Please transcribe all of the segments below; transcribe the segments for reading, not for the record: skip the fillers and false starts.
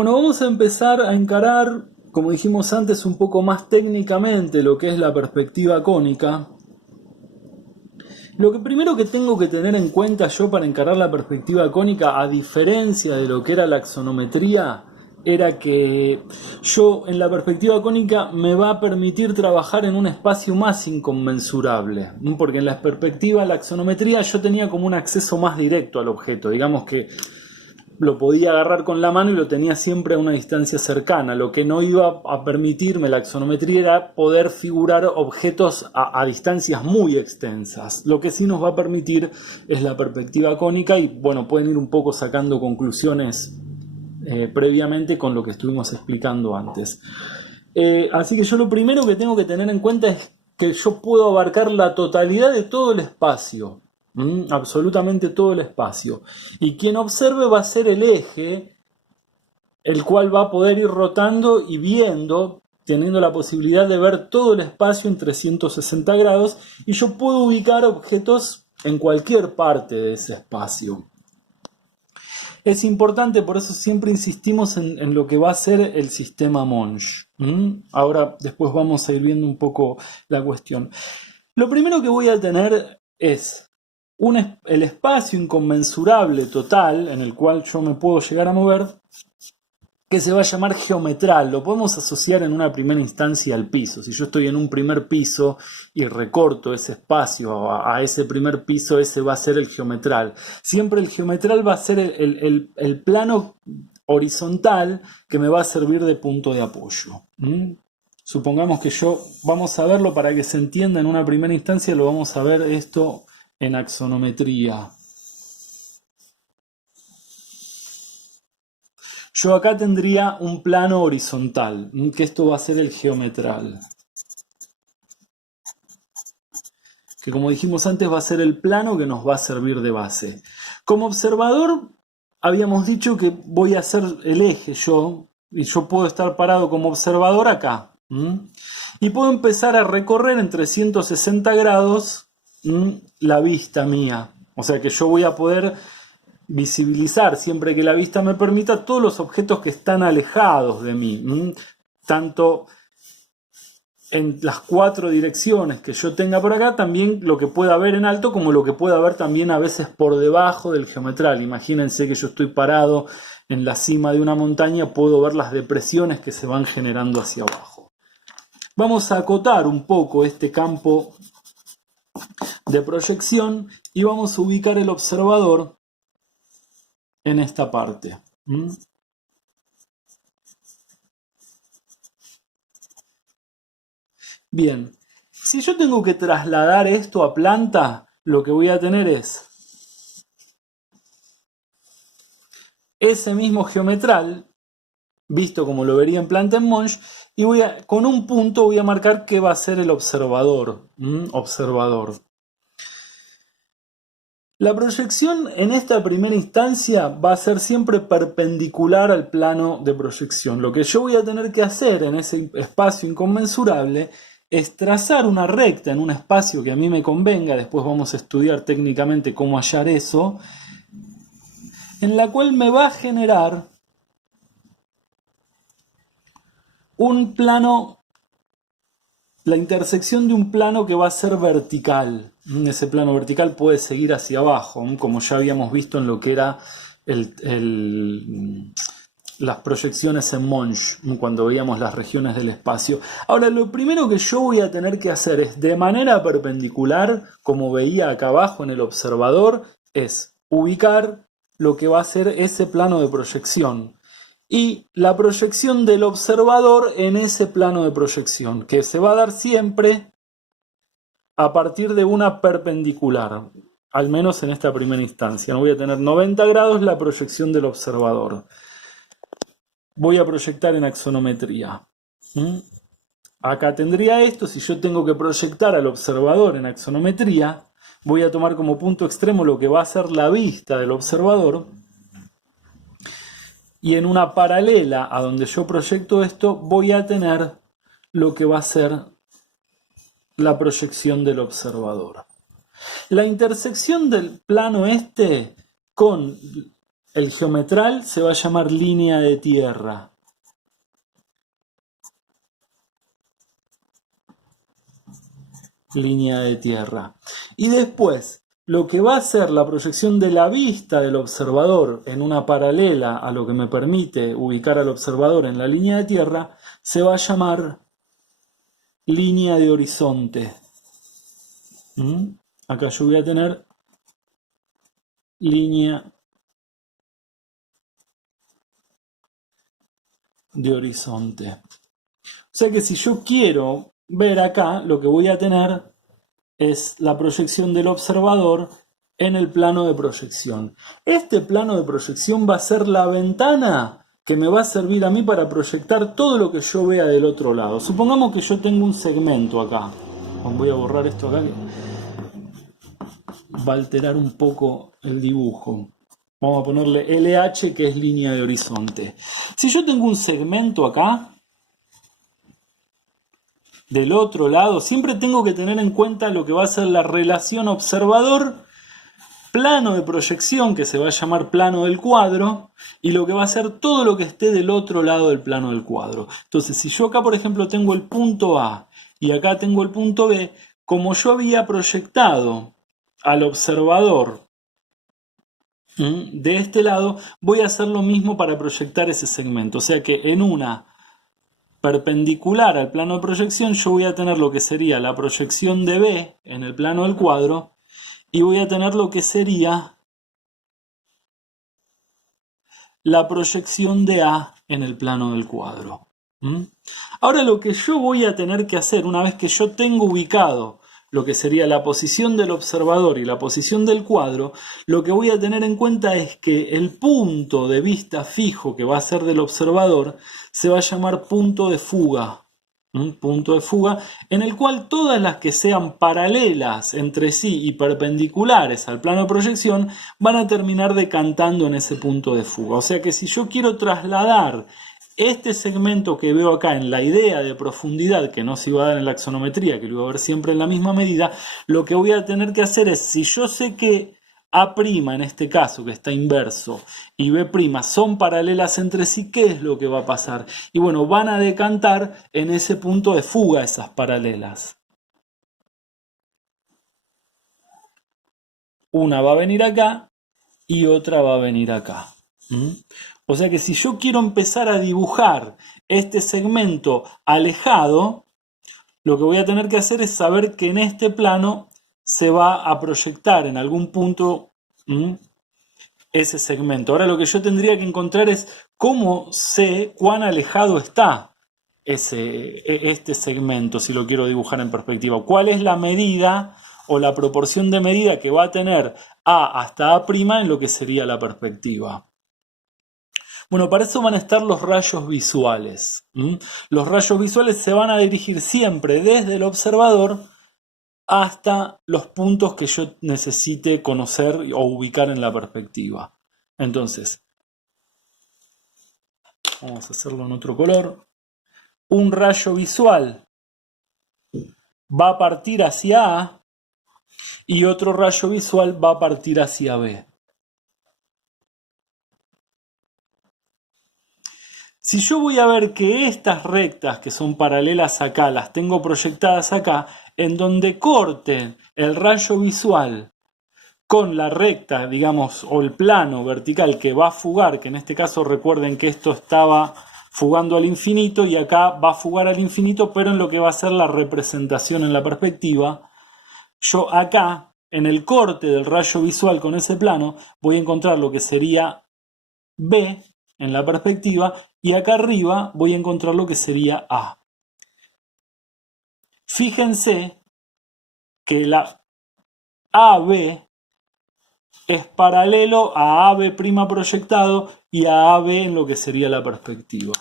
Bueno, vamos a empezar a encarar, como dijimos antes, un poco más técnicamente lo que es la perspectiva cónica. Lo que primero que tengo que tener en cuenta yo para encarar la perspectiva cónica, a diferencia de lo que era la axonometría, era que yo en la perspectiva cónica me va a permitir trabajar en un espacio más inconmensurable, porque en la perspectiva, la axonometría, yo tenía como un acceso más directo al objeto, digamos que lo podía agarrar con la mano y lo tenía siempre a una distancia cercana. Lo que no iba a permitirme la axonometría era poder figurar objetos a distancias muy extensas. Lo que sí nos va a permitir es la perspectiva cónica y bueno, pueden ir un poco sacando conclusiones previamente con lo que estuvimos explicando antes. Así que yo lo primero que tengo que tener en cuenta es que yo puedo abarcar la totalidad de todo el espacio. Absolutamente todo el espacio. Y quien observe va a ser el eje, el cual va a poder ir rotando y viendo, teniendo la posibilidad de ver todo el espacio en 360 grados, y yo puedo ubicar objetos en cualquier parte de ese espacio. Es importante, por eso siempre insistimos en lo que va a ser el sistema Monge. Ahora, después vamos a ir viendo un poco la cuestión. Lo primero que voy a tener es el espacio inconmensurable total en el cual yo me puedo llegar a mover, que se va a llamar geometral. Lo podemos asociar en una primera instancia al piso. Si yo estoy en un primer piso y recorto ese espacio a ese primer piso, ese va a ser el geometral. Siempre el geometral va a ser el plano horizontal que me va a servir de punto de apoyo. Supongamos que vamos a verlo para que se entienda en una primera instancia, lo vamos a ver esto en axonometría. Yo acá tendría un plano horizontal, que esto va a ser el geometral. Que como dijimos antes va a ser el plano que nos va a servir de base. Como observador habíamos dicho que voy a ser el eje y yo puedo estar parado como observador acá. Y puedo empezar a recorrer en 360 grados la vista mía. O sea que yo voy a poder visibilizar, siempre que la vista me permita, todos los objetos que están alejados de mí, tanto en las 4 direcciones que yo tenga por acá, también lo que pueda ver en alto, como lo que pueda ver también a veces por debajo del geometral. Imagínense que yo estoy parado en la cima de una montaña, puedo ver las depresiones que se van generando hacia abajo. Vamos a acotar un poco este campo de proyección y vamos a ubicar el observador en esta parte. Bien, si yo tengo que trasladar esto a planta, lo que voy a tener es ese mismo geometral, visto como lo vería en planta en Monge, y con un punto voy a marcar que va a ser el observador. Observador. La proyección en esta primera instancia va a ser siempre perpendicular al plano de proyección. Lo que yo voy a tener que hacer en ese espacio inconmensurable es trazar una recta en un espacio que a mí me convenga, después vamos a estudiar técnicamente cómo hallar eso, en la cual me va a generar un plano, la intersección de un plano que va a ser vertical. Ese plano vertical puede seguir hacia abajo, como ya habíamos visto en lo que era las proyecciones en Monge, cuando veíamos las regiones del espacio. Ahora, lo primero que yo voy a tener que hacer es, de manera perpendicular, como veía acá abajo en el observador, es ubicar lo que va a ser ese plano de proyección y la proyección del observador en ese plano de proyección, que se va a dar siempre a partir de una perpendicular, al menos en esta primera instancia. No voy a tener 90 grados la proyección del observador. Voy a proyectar en axonometría. Acá tendría esto, si yo tengo que proyectar al observador en axonometría, voy a tomar como punto extremo lo que va a ser la vista del observador, y en una paralela a donde yo proyecto esto, voy a tener lo que va a ser la proyección del observador. La intersección del plano este con El geometral se va a llamar línea de tierra. Línea de tierra. Y después, lo que va a ser la proyección de la vista del observador en una paralela a lo que me permite ubicar al observador en la línea de tierra, se va a llamar línea de horizonte. Acá yo voy a tener línea de horizonte. O sea que si yo quiero ver acá, lo que voy a tener es la proyección del observador en el plano de proyección. Este plano de proyección va a ser la ventana que me va a servir a mí para proyectar todo lo que yo vea del otro lado. Supongamos que yo tengo un segmento acá. Voy a borrar esto acá que va a alterar un poco el dibujo. Vamos a ponerle LH, que es línea de horizonte. Si yo tengo un segmento acá, del otro lado, siempre tengo que tener en cuenta lo que va a ser la relación observador, plano de proyección, que se va a llamar plano del cuadro, y lo que va a ser todo lo que esté del otro lado del plano del cuadro. Entonces, si yo acá, por ejemplo, tengo el punto A y acá tengo el punto B, como yo había proyectado al observador de este lado, voy a hacer lo mismo para proyectar ese segmento. O sea que en una perpendicular al plano de proyección yo voy a tener lo que sería la proyección de B en el plano del cuadro y voy a tener lo que sería la proyección de A en el plano del cuadro. Ahora lo que yo voy a tener que hacer una vez que yo tengo ubicado lo que sería la posición del observador y la posición del cuadro, lo que voy a tener en cuenta es que el punto de vista fijo que va a ser del observador se va a llamar punto de fuga. Un punto de fuga en el cual todas las que sean paralelas entre sí y perpendiculares al plano de proyección van a terminar decantando en ese punto de fuga. O sea que si yo quiero trasladar este segmento que veo acá en la idea de profundidad que no se iba a dar en la axonometría, que lo iba a ver siempre en la misma medida, lo que voy a tener que hacer es, si yo sé que A' en este caso, que está inverso, y B' son paralelas entre sí, ¿qué es lo que va a pasar? Y bueno, van a decantar en ese punto de fuga esas paralelas. Una va a venir acá y otra va a venir acá. O sea que si yo quiero empezar a dibujar este segmento alejado, lo que voy a tener que hacer es saber que en este plano se va a proyectar en algún punto ese segmento. Ahora lo que yo tendría que encontrar es cómo sé cuán alejado está este segmento si lo quiero dibujar en perspectiva. ¿Cuál es la medida o la proporción de medida que va a tener A hasta A' en lo que sería la perspectiva? Bueno, para eso van a estar los rayos visuales. Los rayos visuales se van a dirigir siempre desde el observador hasta los puntos que yo necesite conocer o ubicar en la perspectiva. Entonces, vamos a hacerlo en otro color. Un rayo visual va a partir hacia A y otro rayo visual va a partir hacia B. Si yo voy a ver que estas rectas que son paralelas acá, las tengo proyectadas acá, en donde corten el rayo visual con la recta, digamos, o el plano vertical que va a fugar, que en este caso recuerden que esto estaba fugando al infinito y acá va a fugar al infinito, pero en lo que va a ser la representación en la perspectiva, yo acá, en el corte del rayo visual con ese plano, voy a encontrar lo que sería B en la perspectiva y acá arriba voy a encontrar lo que sería A. Fíjense que la AB es paralelo a AB' proyectado y a AB en lo que sería la perspectiva.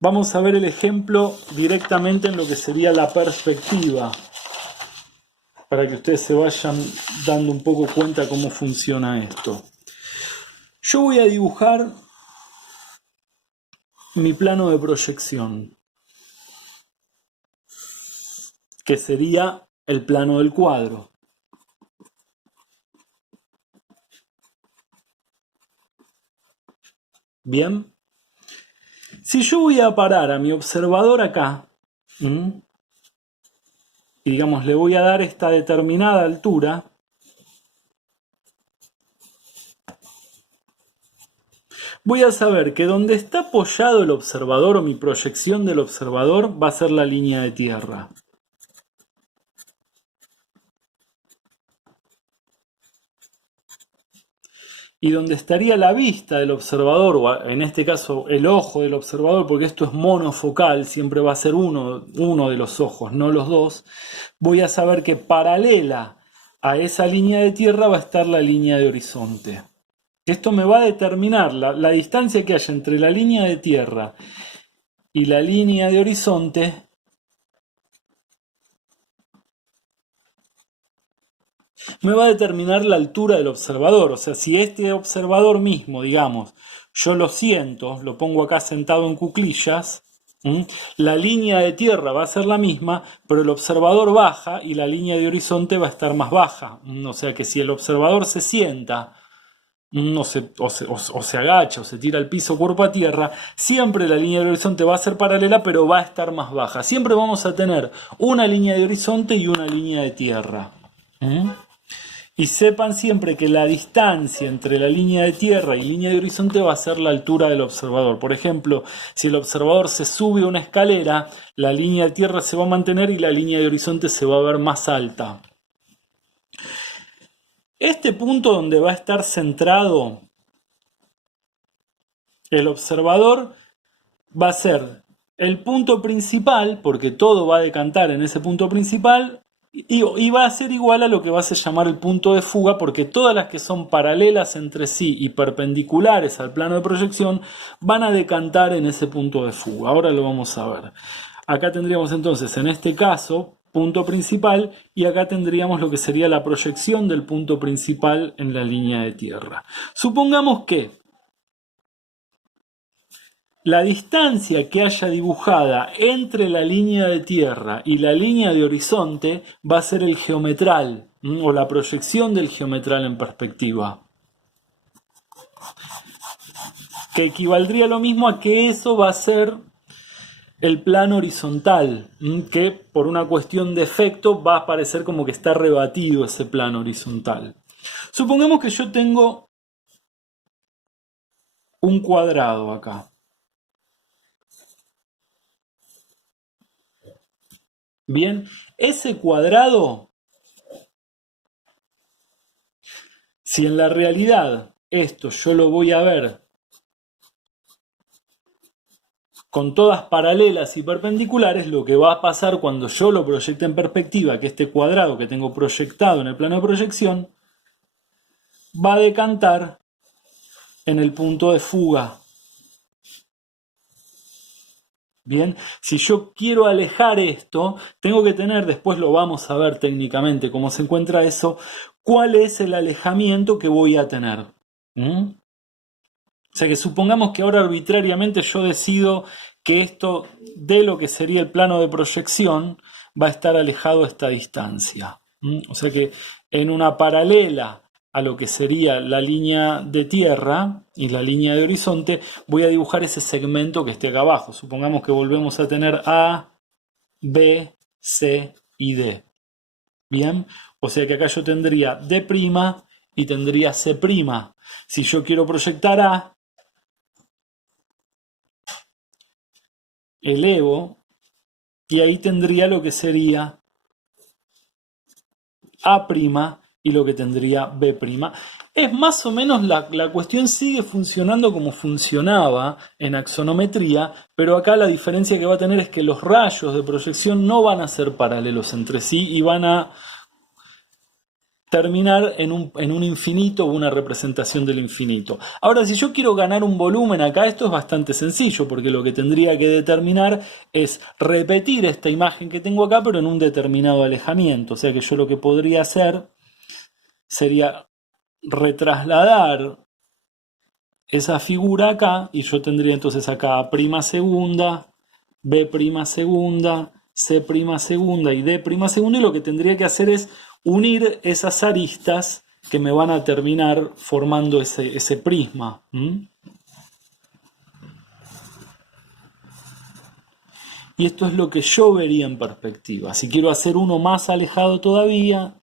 Vamos a ver el ejemplo directamente en lo que sería la perspectiva, para que ustedes se vayan dando un poco cuenta cómo funciona esto. Yo voy a dibujar mi plano de proyección, que sería el plano del cuadro. Bien, si yo voy a parar a mi observador acá, y digamos le voy a dar esta determinada altura, voy a saber que donde está apoyado el observador o mi proyección del observador va a ser la línea de tierra. Y donde estaría la vista del observador, o en este caso el ojo del observador, porque esto es monofocal, siempre va a ser uno de los ojos, no los dos, voy a saber que paralela a esa línea de tierra va a estar la línea de horizonte. Esto me va a determinar la distancia que haya entre la línea de tierra y la línea de horizonte. Me va a determinar la altura del observador. O sea, si este observador mismo, digamos, yo lo siento, lo pongo acá sentado en cuclillas, la línea de tierra va a ser la misma, pero el observador baja y la línea de horizonte va a estar más baja. O sea que si el observador se sienta, o se agacha o se tira al piso cuerpo a tierra, siempre la línea del horizonte va a ser paralela, pero va a estar más baja. Siempre vamos a tener una línea de horizonte y una línea de tierra. Y sepan siempre que la distancia entre la línea de tierra y línea de horizonte va a ser la altura del observador. Por ejemplo, si el observador se sube a una escalera, la línea de tierra se va a mantener y la línea de horizonte se va a ver más alta. Este punto donde va a estar centrado el observador va a ser el punto principal, porque todo va a decantar en ese punto principal, y va a ser igual a lo que va a ser llamar el punto de fuga, porque todas las que son paralelas entre sí y perpendiculares al plano de proyección van a decantar en ese punto de fuga. Ahora lo vamos a ver. Acá tendríamos entonces, en este caso, punto principal, y acá tendríamos lo que sería la proyección del punto principal en la línea de tierra. Supongamos que la distancia que haya dibujada entre la línea de tierra y la línea de horizonte va a ser el geometral, o la proyección del geometral en perspectiva, que equivaldría lo mismo a que eso va a ser el plano horizontal, que por una cuestión de efecto va a parecer como que está rebatido ese plano horizontal. Supongamos que yo tengo un cuadrado acá. Bien, ese cuadrado, si en la realidad esto yo lo voy a ver con todas paralelas y perpendiculares, lo que va a pasar cuando yo lo proyecte en perspectiva, que este cuadrado que tengo proyectado en el plano de proyección, va a decantar en el punto de fuga. Bien, si yo quiero alejar esto, tengo que tener, después lo vamos a ver técnicamente cómo se encuentra eso, cuál es el alejamiento que voy a tener. O sea que supongamos que ahora arbitrariamente yo decido que esto de lo que sería el plano de proyección va a estar alejado a esta distancia. O sea que en una paralela a lo que sería la línea de tierra y la línea de horizonte, voy a dibujar ese segmento que esté acá abajo. Supongamos que volvemos a tener A, B, C y D. Bien, o sea que acá yo tendría D' y tendría C'. Si yo quiero proyectar A, elevo y ahí tendría lo que sería A' y lo que tendría B'. Es más o menos la cuestión sigue funcionando como funcionaba en axonometría, pero acá la diferencia que va a tener es que los rayos de proyección no van a ser paralelos entre sí y van a terminar en un infinito o una representación del infinito. Ahora, si yo quiero ganar un volumen acá, esto es bastante sencillo, porque lo que tendría que determinar es repetir esta imagen que tengo acá, pero en un determinado alejamiento. O sea que yo lo que podría hacer sería retrasladar esa figura acá, y yo tendría entonces acá A' segunda, B' segunda, C' segunda y D' segunda, y lo que tendría que hacer es unir esas aristas que me van a terminar formando ese prisma. y esto es lo que yo vería en perspectiva. Si quiero hacer uno más alejado todavía,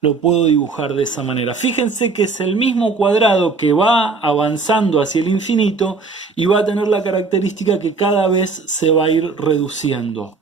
lo puedo dibujar de esa manera. Fíjense que es el mismo cuadrado que va avanzando hacia el infinito y va a tener la característica que cada vez se va a ir reduciendo.